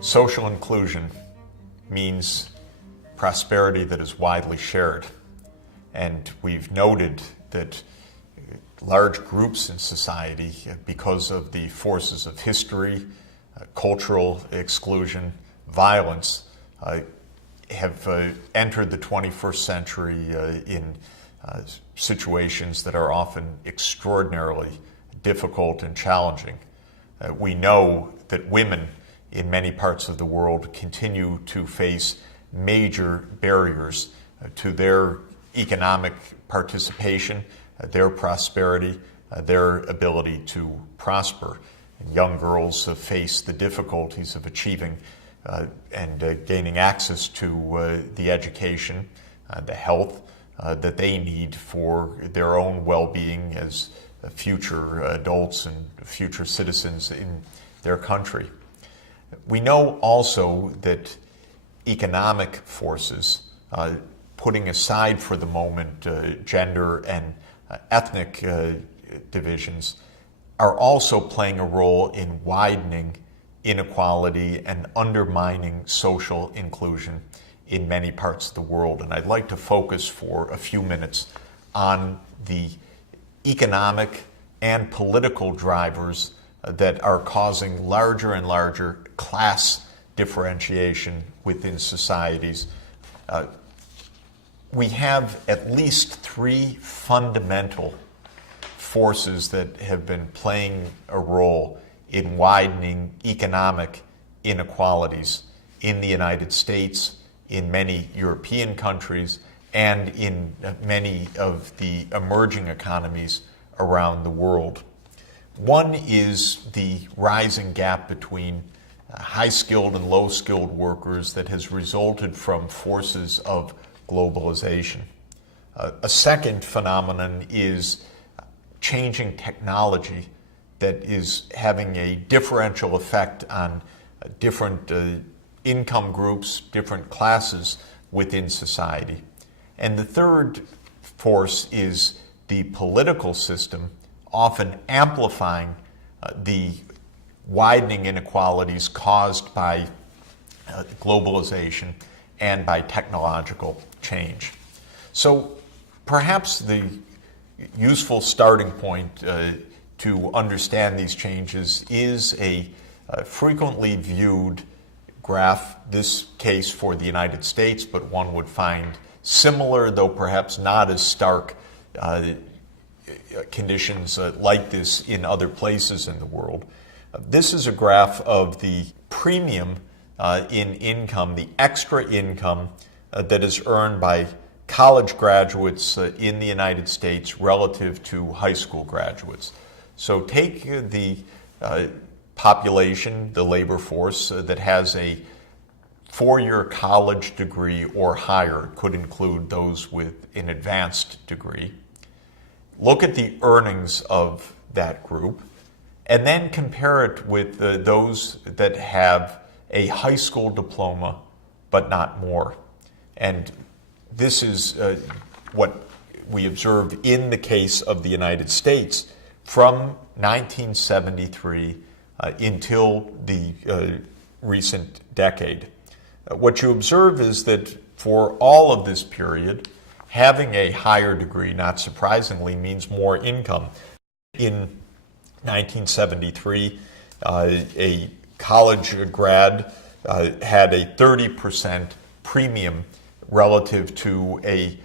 Social inclusion means prosperity that is widely shared. And we've noted that large groups in society, because of the forces of history, cultural exclusion, violence, have entered the 21st century in situations that are often extraordinarily difficult and challenging. We know that women in many parts of the world continue to face major barriers to their economic participation, their prosperity, their ability to prosper. And young girls face the difficulties of achieving and gaining access to the education, the health that they need for their own well-being as future adults and future citizens in their country. We know also that economic forces, putting aside for the moment gender and ethnic divisions, are also playing a role in widening inequality and undermining social inclusion in many parts of the world. And I'd like to focus for a few minutes on the economic and political drivers that are causing larger and larger class differentiation within societies. We have at least three fundamental forces that have been playing a role in widening economic inequalities in the United States, in many European countries, and in many of the emerging economies around the world. One is the rising gap between high-skilled and low-skilled workers that has resulted from forces of globalization. A second phenomenon is changing technology that is having a differential effect on different income groups, different classes within society. And the third force is the political system, often amplifying the widening inequalities caused by globalization and by technological change. So perhaps the useful starting point to understand these changes is a frequently viewed graph, this case for the United States, but one would find similar, though perhaps not as stark, conditions like this in other places in the world. This is a graph of the premium in income, the extra income that is earned by college graduates in the United States relative to high school graduates. So take the population, the labor force that has a four-year college degree or higher, could include those with an advanced degree. Look at the earnings of that group, and then compare it with those that have a high school diploma, but not more. And this is what we observed in the case of the United States from 1973 until the recent decade. What you observe is that for all of this period, having a higher degree, not surprisingly, means more income. In 1973, a college grad had a 30% premium relative to a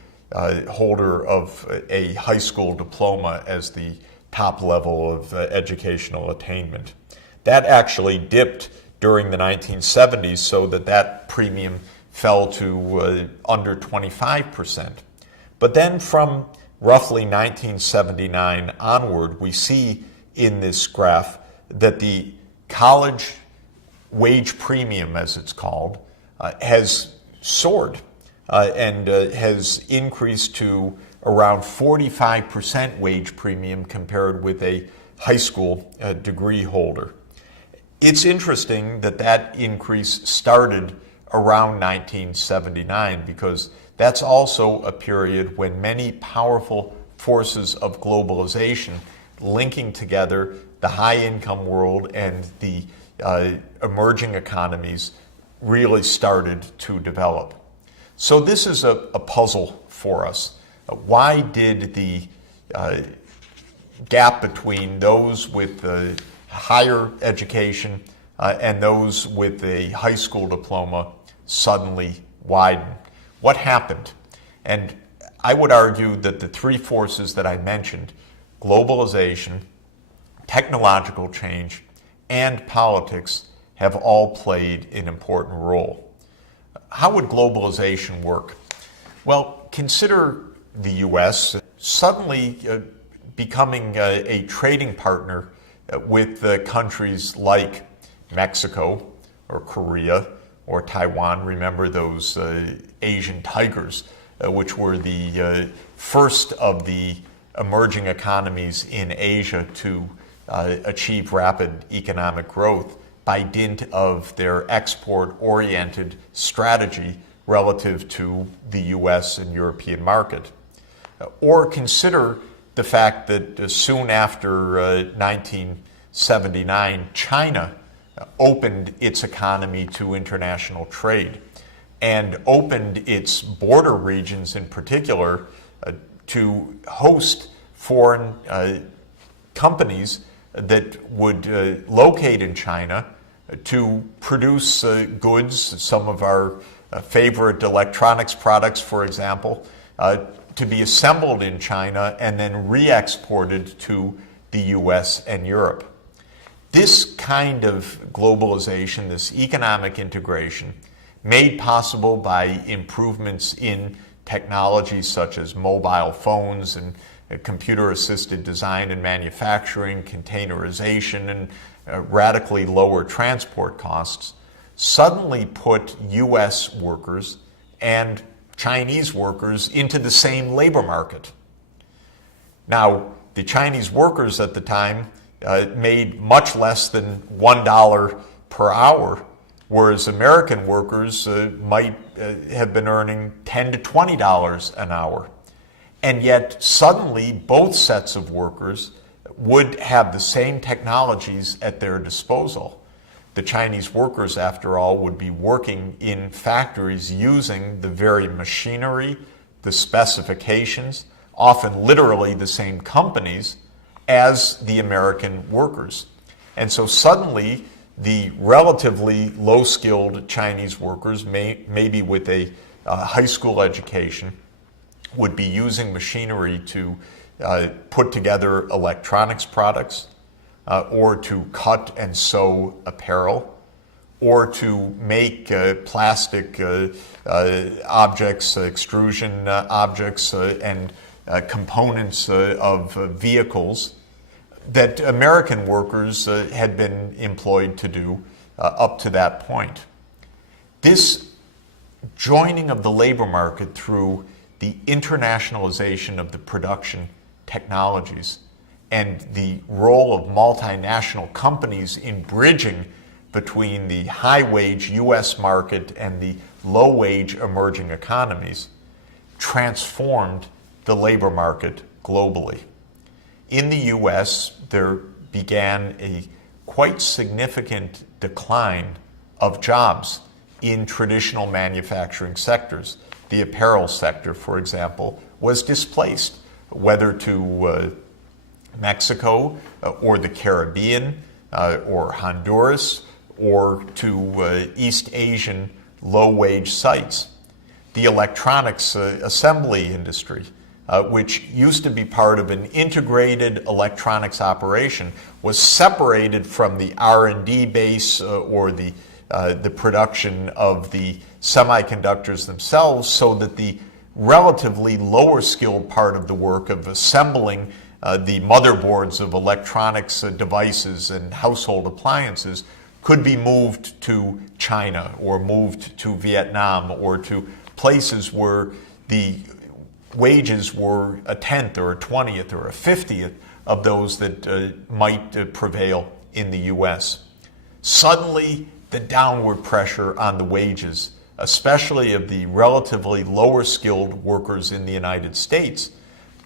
holder of a high school diploma as the top level of educational attainment. That actually dipped during the 1970s so that premium fell to under 25%. But then from roughly 1979 onward, we see in this graph that the college wage premium, as it's called, has soared and has increased to around 45% wage premium compared with a high school degree holder. It's interesting that that increase started around 1979 because that's also a period when many powerful forces of globalization linking together the high-income world and the emerging economies really started to develop. So this is a puzzle for us. Why did the gap between those with higher education and those with a high school diploma suddenly widen? What happened? And I would argue that the three forces that I mentioned, globalization, technological change, and politics, have all played an important role. How would globalization work? Well, consider the U.S. suddenly becoming a trading partner with countries like Mexico or Korea or Taiwan. Remember those Asian tigers, which were the first of the emerging economies in Asia to achieve rapid economic growth by dint of their export-oriented strategy relative to the U.S. and European market. Or consider the fact that soon after 1979, China opened its economy to international trade and opened its border regions in particular to host foreign companies that would locate in China to produce goods, some of our favorite electronics products, for example, to be assembled in China and then re-exported to the US and Europe. This kind of globalization, this economic integration, made possible by improvements in technologies such as mobile phones and computer-assisted design and manufacturing, containerization, and radically lower transport costs, suddenly put U.S. workers and Chinese workers into the same labor market. Now, the Chinese workers at the time made much less than $1 per hour, whereas American workers might have been earning $10 to $20 an hour. And yet, suddenly, both sets of workers would have the same technologies at their disposal. The Chinese workers, after all, would be working in factories using the very machinery, the specifications, often literally the same companies as the American workers. And so suddenly, the relatively low-skilled Chinese workers, maybe with a high school education, would be using machinery to put together electronics products, or to cut and sew apparel, or to make plastic objects, extrusion objects, and components of vehicles that American workers had been employed to do up to that point. This joining of the labor market through the internationalization of the production technologies and the role of multinational companies in bridging between the high-wage U.S. market and the low-wage emerging economies transformed the labor market globally. In the U.S., there began a quite significant decline of jobs in traditional manufacturing sectors. The apparel sector, for example, was displaced, whether to Mexico or the Caribbean or Honduras or to East Asian low-wage sites. The electronics assembly industry, which used to be part of an integrated electronics operation, was separated from the R&D base or the production of the semiconductors themselves, so that the relatively lower skilled part of the work of assembling the motherboards of electronics devices and household appliances could be moved to China or moved to Vietnam or to places where the wages were a tenth or a 20th or a 50th of those that might prevail in the U.S. Suddenly, the downward pressure on the wages, especially of the relatively lower skilled workers in the United States,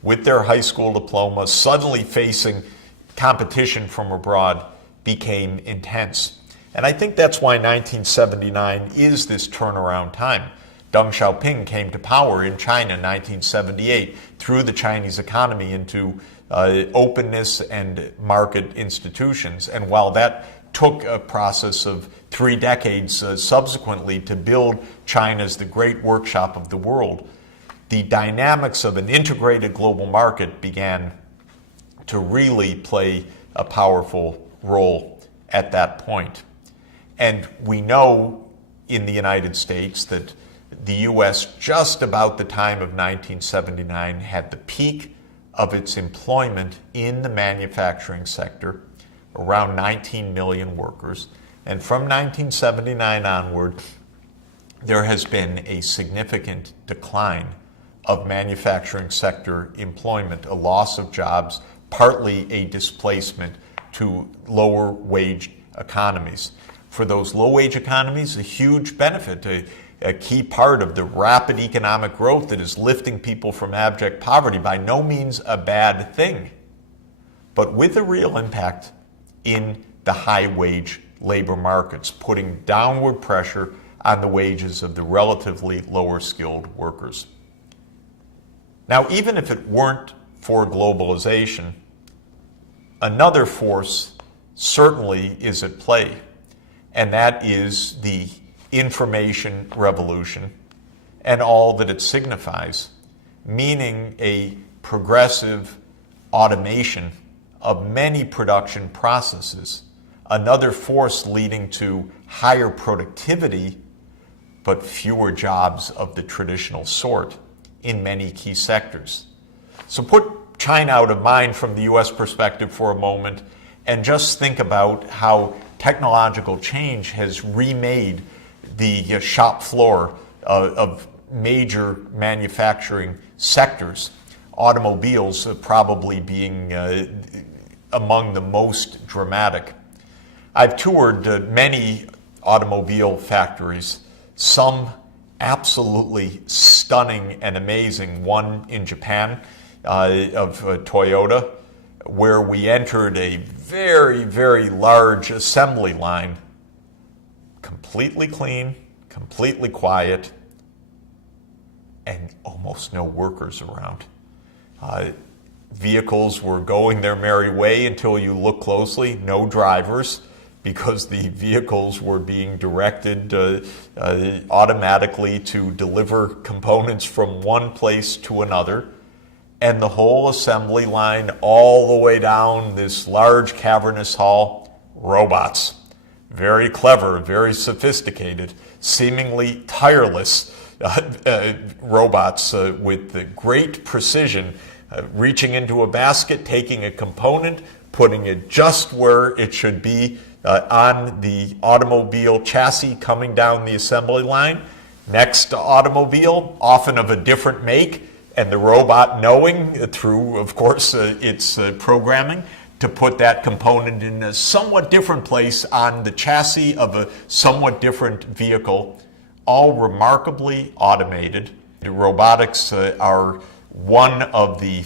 with their high school diploma, suddenly facing competition from abroad, became intense. And I think that's why 1979 is this turnaround time. Deng Xiaoping came to power in China in 1978, threw the Chinese economy into openness and market institutions. And while that took a process of 3 decades subsequently to build China as the great workshop of the world, the dynamics of an integrated global market began to really play a powerful role at that point. And we know in the United States that the U.S., just about the time of 1979, had the peak of its employment in the manufacturing sector, around 19 million workers. And from 1979 onward, there has been a significant decline of manufacturing sector employment, a loss of jobs, partly a displacement to lower wage economies. For those low wage economies, a huge benefit, a key part of the rapid economic growth that is lifting people from abject poverty, by no means a bad thing, but with a real impact in the high wage labor markets, putting downward pressure on the wages of the relatively lower skilled workers. Now, even if it weren't for globalization, another force certainly is at play, and that is the information revolution and all that it signifies, meaning a progressive automation of many production processes, another force leading to higher productivity but fewer jobs of the traditional sort in many key sectors. So put China out of mind from the U.S. perspective for a moment and just think about how technological change has remade the shop floor of major manufacturing sectors, automobiles probably being among the most dramatic. I've toured many automobile factories, some absolutely stunning and amazing. One in Japan of Toyota, where we entered a very, very large assembly line, completely clean, completely quiet, and almost no workers around. Vehicles were going their merry way until you look closely, no drivers, because the vehicles were being directed automatically to deliver components from one place to another. And the whole assembly line, all the way down this large cavernous hall, robots. Very clever, very sophisticated, seemingly tireless robots with great precision, reaching into a basket, taking a component, putting it just where it should be on the automobile chassis coming down the assembly line. Next automobile, often of a different make, and the robot knowing through, of course, its programming, to put that component in a somewhat different place on the chassis of a somewhat different vehicle, all remarkably automated. The robotics are one of the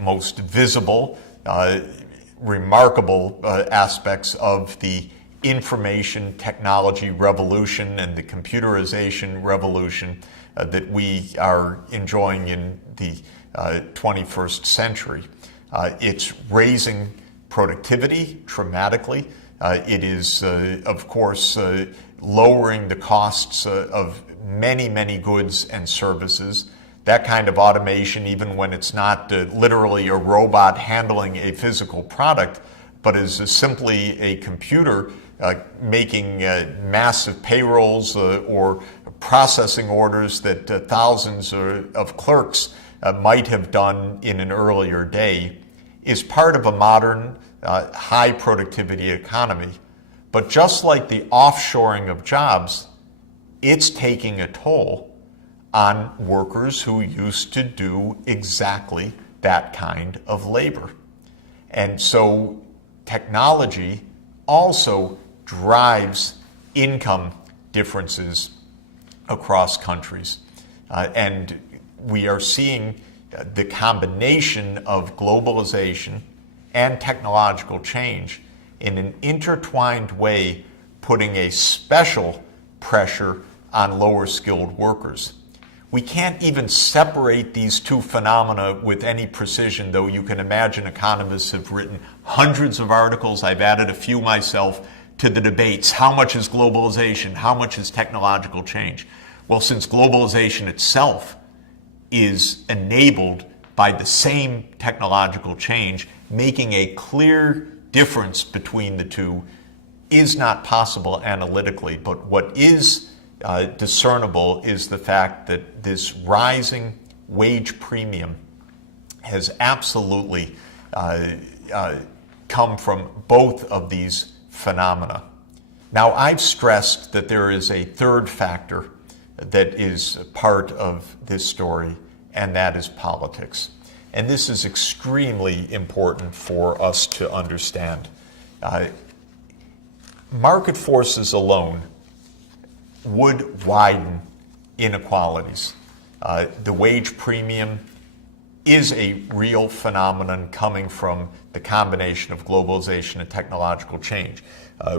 most visible, remarkable aspects of the information technology revolution and the computerization revolution that we are enjoying in the 21st century. It's raising productivity dramatically. It is, of course, lowering the costs of many, many goods and services. That kind of automation, even when it's not literally a robot handling a physical product, but is simply a computer making massive payrolls or processing orders that thousands of clerks might have done in an earlier day, is part of a modern high productivity economy. But just like the offshoring of jobs, it's taking a toll on workers who used to do exactly that kind of labor. And so technology also drives income differences across countries. And we are seeing the combination of globalization and technological change in an intertwined way, putting a special pressure on lower skilled workers. We can't even separate these two phenomena with any precision, though you can imagine economists have written hundreds of articles. I've added a few myself to the debates. How much is globalization? How much is technological change? Well, since globalization itself is enabled by the same technological change, making a clear difference between the two is not possible analytically. But what is discernible is the fact that this rising wage premium has absolutely come from both of these phenomena. Now, I've stressed that there is a third factor that is part of this story, and that is politics. And this is extremely important for us to understand. Market forces alone would widen inequalities. The wage premium is a real phenomenon coming from the combination of globalization and technological change.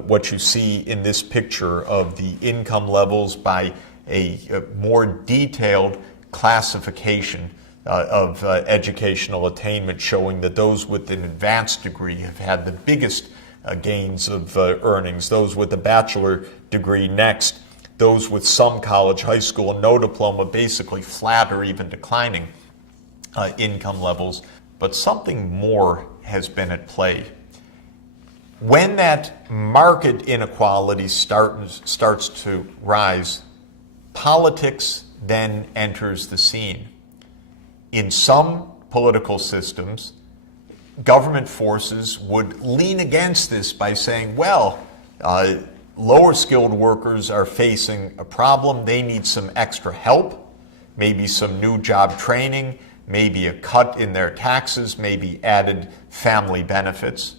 What you see in this picture of the income levels by a more detailed classification of educational attainment, showing that those with an advanced degree have had the biggest gains of earnings, those with a bachelor degree next, those with some college, high school, and no diploma, basically flat or even declining income levels. But something more has been at play. When that market inequality starts to rise, politics then enters the scene. In some political systems, government forces would lean against this by saying, well, lower skilled workers are facing a problem. They need some extra help, maybe some new job training, maybe a cut in their taxes, maybe added family benefits.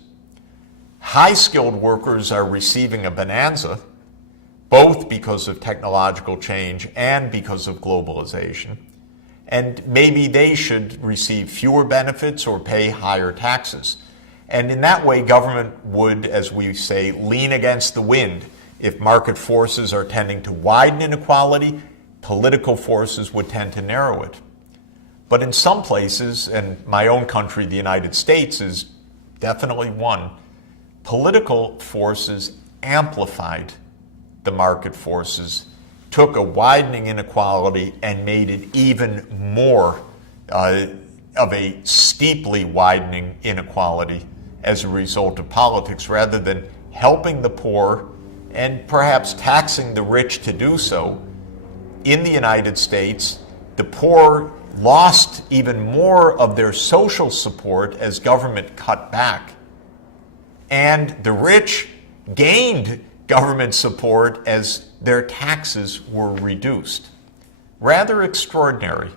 High skilled workers are receiving a bonanza, both because of technological change and because of globalization. And maybe they should receive fewer benefits or pay higher taxes. And in that way, government would, as we say, lean against the wind. If market forces are tending to widen inequality, political forces would tend to narrow it. But in some places, and my own country, the United States, is definitely one, political forces amplified the market forces, took a widening inequality and made it even more of a steeply widening inequality as a result of politics, rather than helping the poor and perhaps taxing the rich to do so. In the United States, the poor lost even more of their social support as government cut back, and the rich gained government support as their taxes were reduced. Rather extraordinary.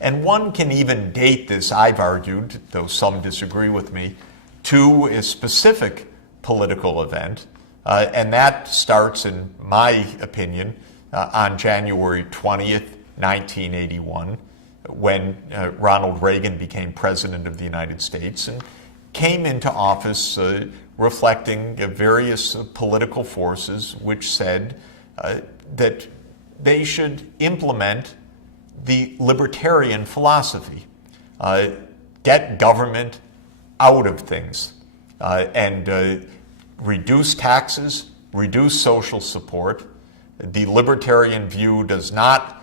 And one can even date this, I've argued, though some disagree with me, to a specific political event, and that starts, in my opinion, on January 20th, 1981, when Ronald Reagan became President of the United States and came into office reflecting various political forces which said that they should implement the libertarian philosophy, get government out of things, and reduce taxes, reduce social support. The libertarian view does not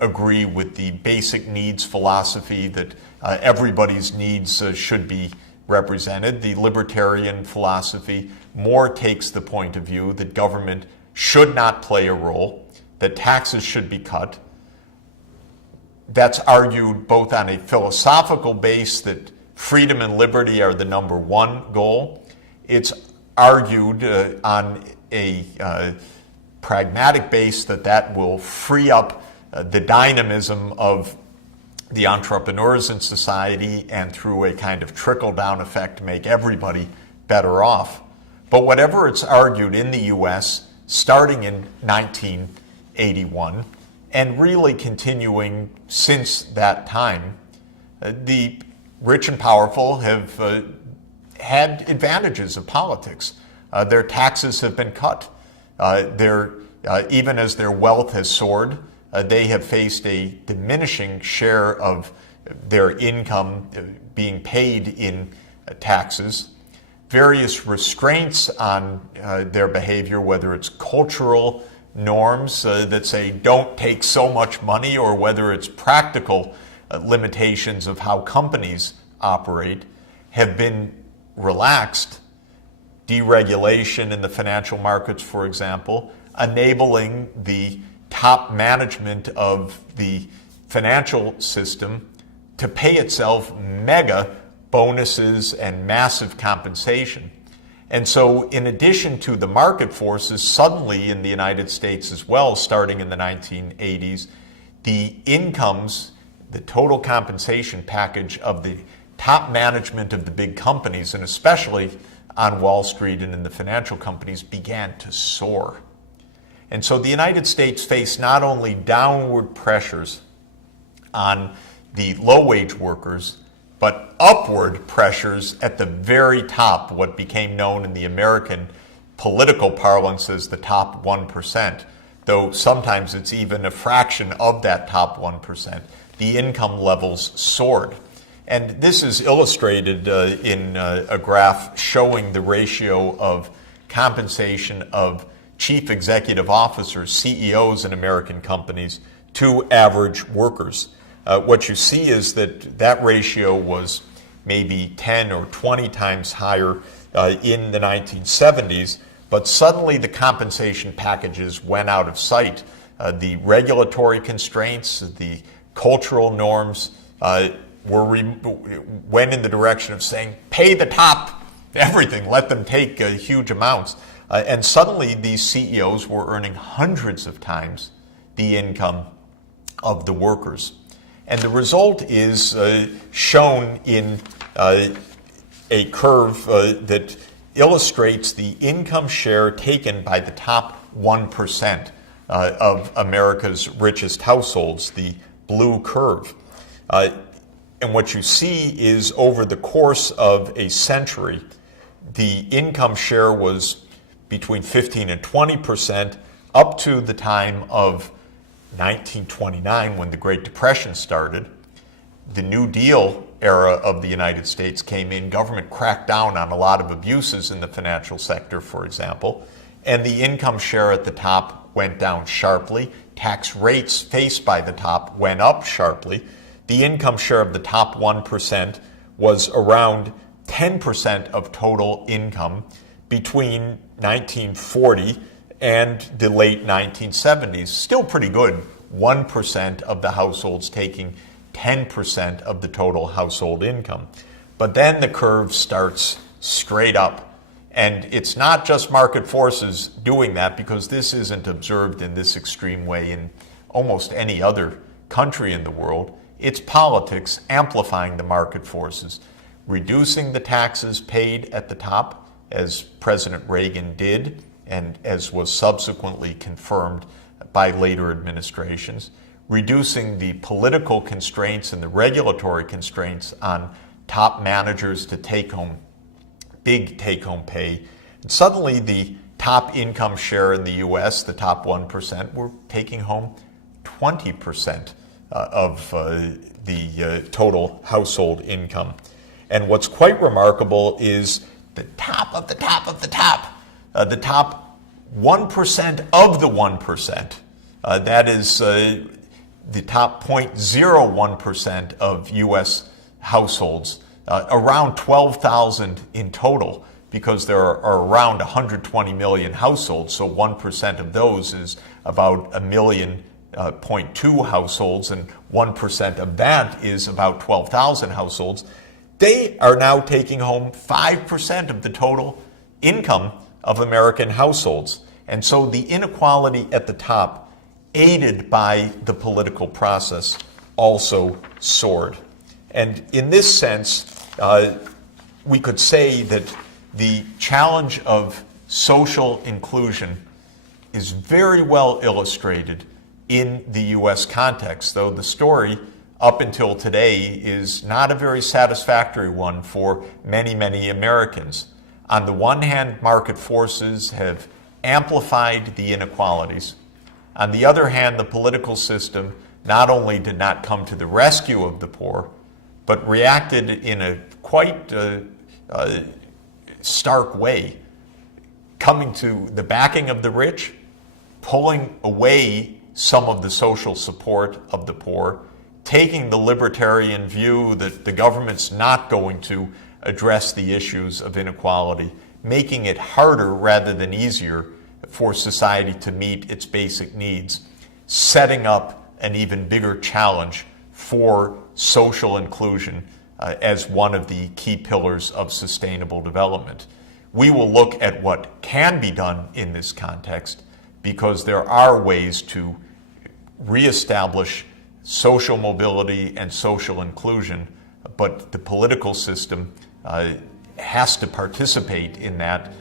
agree with the basic needs philosophy that everybody's needs should be represented. The libertarian philosophy more takes the point of view that government should not play a role, that taxes should be cut. That's argued both on a philosophical base that freedom and liberty are the number one goal. It's argued on a pragmatic base that will free up the dynamism of the entrepreneurs in society, and through a kind of trickle-down effect make everybody better off. But whatever it's argued in the U.S., starting in 1981, and really continuing since that time. The rich and powerful have had advantages of politics. Their taxes have been cut. Even as their wealth has soared, they have faced a diminishing share of their income being paid in taxes. Various restraints on their behavior, whether it's cultural norms that say don't take so much money, or whether it's practical limitations of how companies operate, have been relaxed. Deregulation in the financial markets, for example, enabling the top management of the financial system to pay itself mega bonuses and massive compensation. And so in addition to the market forces, suddenly in the United States as well, starting in the 1980s, the incomes, the total compensation package of the top management of the big companies, and especially on Wall Street and in the financial companies, began to soar. And so the United States faced not only downward pressures on the low-wage workers, but upward pressures at the very top, what became known in the American political parlance as the top 1%, though sometimes it's even a fraction of that top 1%. The income levels soared. And this is illustrated in a graph showing the ratio of compensation of chief executive officers, CEOs in American companies, to average workers. What you see is that ratio was maybe 10 or 20 times higher in the 1970s, but suddenly the compensation packages went out of sight. The regulatory constraints, the cultural norms went in the direction of saying, pay the top everything, let them take huge amounts. And suddenly these CEOs were earning hundreds of times the income of the workers. And the result is shown in a curve that illustrates the income share taken by the top 1% of America's richest households, the blue curve. And what you see is over the course of a century, the income share was between 15 and 20% up to the time of 1929, when the Great Depression started. The New Deal era of the United States came in. Government cracked down on a lot of abuses in the financial sector, for example, and the income share at the top went down sharply. Tax rates faced by the top went up sharply. The income share of the top 1% was around 10% of total income between 1940 and the late 1970s. Still pretty good, 1% of the households taking 10% of the total household income. But then the curve starts straight up. And it's not just market forces doing that, because this isn't observed in this extreme way in almost any other country in the world. It's politics amplifying the market forces, reducing the taxes paid at the top, as President Reagan did, and as was subsequently confirmed by later administrations, reducing the political constraints and the regulatory constraints on top managers to take home big take-home pay. And suddenly the top income share in the U.S., the top 1%, were taking home 20% of the total household income. And what's quite remarkable is the top of the top of the top, the top 1% of the 1%. That is the top 0.01% of U.S. households, around 12,000 in total, because there are around 120 million households, so 1% of those is about 1.2 million households, and 1% of that is about 12,000 households. They are now taking home 5% of the total income of American households. And so the inequality at the top, aided by the political process, also soared. And in this sense, we could say that the challenge of social inclusion is very well illustrated in the U.S. context, though the story up until today is not a very satisfactory one for many, many Americans. On the one hand, market forces have amplified the inequalities. On the other hand, the political system not only did not come to the rescue of the poor, but reacted in a quite stark way, coming to the backing of the rich, pulling away some of the social support of the poor, taking the libertarian view that the government's not going to address the issues of inequality, making it harder rather than easier for society to meet its basic needs, setting up an even bigger challenge for social inclusion as one of the key pillars of sustainable development. We will look at what can be done in this context, because there are ways to reestablish social mobility and social inclusion, but the political system has to participate in that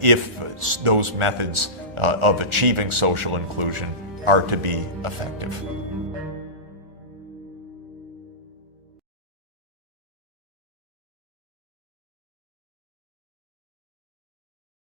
if those methods of achieving social inclusion are to be effective.